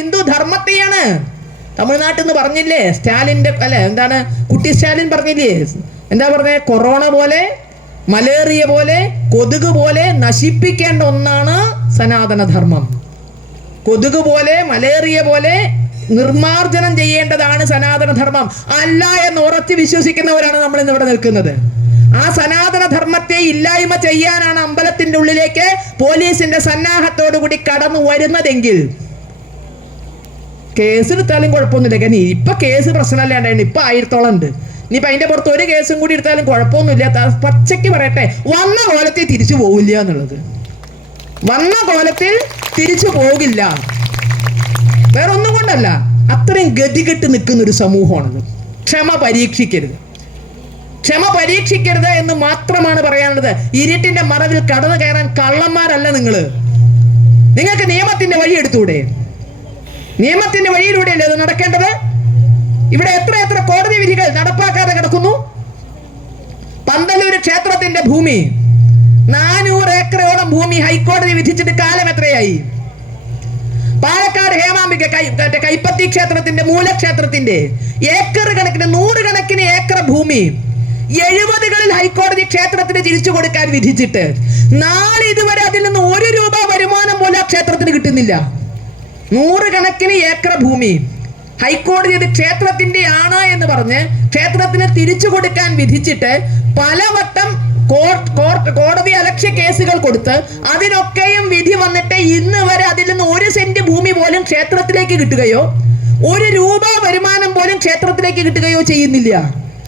ഹിന്ദു ധർമ്മത്തെയാണ്. തമിഴ്നാട്ടിൽ നിന്ന് പറഞ്ഞില്ലേ സ്റ്റാലിൻ്റെ എന്താണ് കുട്ടി സ്റ്റാലിൻ പറഞ്ഞില്ലേ, എന്താ പറഞ്ഞേ, കൊറോണ പോലെ, മലേറിയ പോലെ, കൊതുക് പോലെ നശിപ്പിക്കേണ്ട ഒന്നാണ് സനാതനധർമ്മം. കൊതുക് പോലെ, മലേറിയ പോലെ നിർമാർജനം ചെയ്യേണ്ടതാണ് സനാതനധർമ്മം. അല്ല എന്ന് ഉറച്ചു വിശ്വസിക്കുന്നവരാണ് നമ്മൾ ഇന്ന് ഇവിടെ നിൽക്കുന്നത്. ആ സനാതനധർമ്മത്തെ ഇല്ലായ്മ ചെയ്യാനാണ് അമ്പലത്തിന്റെ ഉള്ളിലേക്ക് പോലീസിന്റെ സന്നാഹത്തോടു കൂടി കടന്നു വരുന്നതെങ്കിൽ കേസെടുത്താലും കുഴപ്പമൊന്നുമില്ല. ഇപ്പൊ കേസ് പ്രശ്നമല്ലാണ്ടായിരുന്നു, ഇപ്പൊ 1000-ഓളം ഉണ്ട്. ഇനിയിപ്പൊ അതിന്റെ പുറത്ത് ഒരു കേസും കൂടി എടുത്താലും കുഴപ്പമൊന്നുമില്ല. പച്ചയ്ക്ക് പറയട്ടെ, വന്ന കോലത്തിൽ തിരിച്ചു പോകില്ല എന്നുള്ളത്. വന്ന കോലത്തിൽ തിരിച്ചു പോകില്ല, വേറെ ഒന്നും കൊണ്ടല്ല. അത്രയും ഗതികെട്ട് നിൽക്കുന്ന ഒരു സമൂഹമാണത്. ക്ഷമ പരീക്ഷിക്കരുത്, ക്ഷമ പരീക്ഷിക്കരുത് എന്ന് മാത്രമാണ് പറയാനുള്ളത്. ഇരുട്ടിന്റെ മറവിൽ കടന്നു കയറാൻ കള്ളന്മാരല്ല നിങ്ങള്. നിങ്ങൾക്ക് നിയമത്തിന്റെ വഴി എടുത്തൂടെ? നിയമത്തിന്റെ വഴിയിലൂടെയല്ലേ അത് നടക്കേണ്ടത്? ഇവിടെ എത്ര കോടതി വിധികൾ നടപ്പാക്കാതെ കിടക്കുന്നു. പന്തല്ലൂർ ക്ഷേത്രത്തിന്റെ ഭൂമി 400 ഏക്കറോളം ഭൂമി ഹൈക്കോടതി വിധിച്ചിട്ട് കാലം എത്രയായി? പാലക്കാട് ഹേമാംബിക കൈപ്പത്തി ക്ഷേത്രത്തിന്റെ മൂലക്ഷേത്രത്തിന്റെ ഏക്കർ കണക്കിന് 100 കണക്കിന് ഏക്കർ ഭൂമി 70കളിൽ ഹൈക്കോടതി ക്ഷേത്രത്തിന് തിരിച്ചു കൊടുക്കാൻ വിധിച്ചിട്ട് നാളെ ഇതുവരെ അതിൽ നിന്ന് 1 രൂപ വരുമാനം പോലും ആ ക്ഷേത്രത്തിന് കിട്ടുന്നില്ല. 100 കണക്കിന് ഏക്കർ ഭൂമി ഹൈക്കോടതി ഇത് ക്ഷേത്രത്തിന്റെ ആണ് എന്ന് പറഞ്ഞ് ക്ഷേത്രത്തിന് തിരിച്ചു കൊടുക്കാൻ വിധിച്ചിട്ട് പലവട്ടം കോടതി അലക്ഷ്യ കേസുകൾ കൊടുത്ത് അതിനൊക്കെയും വിധി വന്നിട്ട് ഇന്ന് വരെ അതിൽ നിന്ന് 1 സെന്റ് ഭൂമി പോലും ക്ഷേത്രത്തിലേക്ക് കിട്ടുകയോ 1 രൂപ വരുമാനം പോലും ക്ഷേത്രത്തിലേക്ക് കിട്ടുകയോ ചെയ്യുന്നില്ല.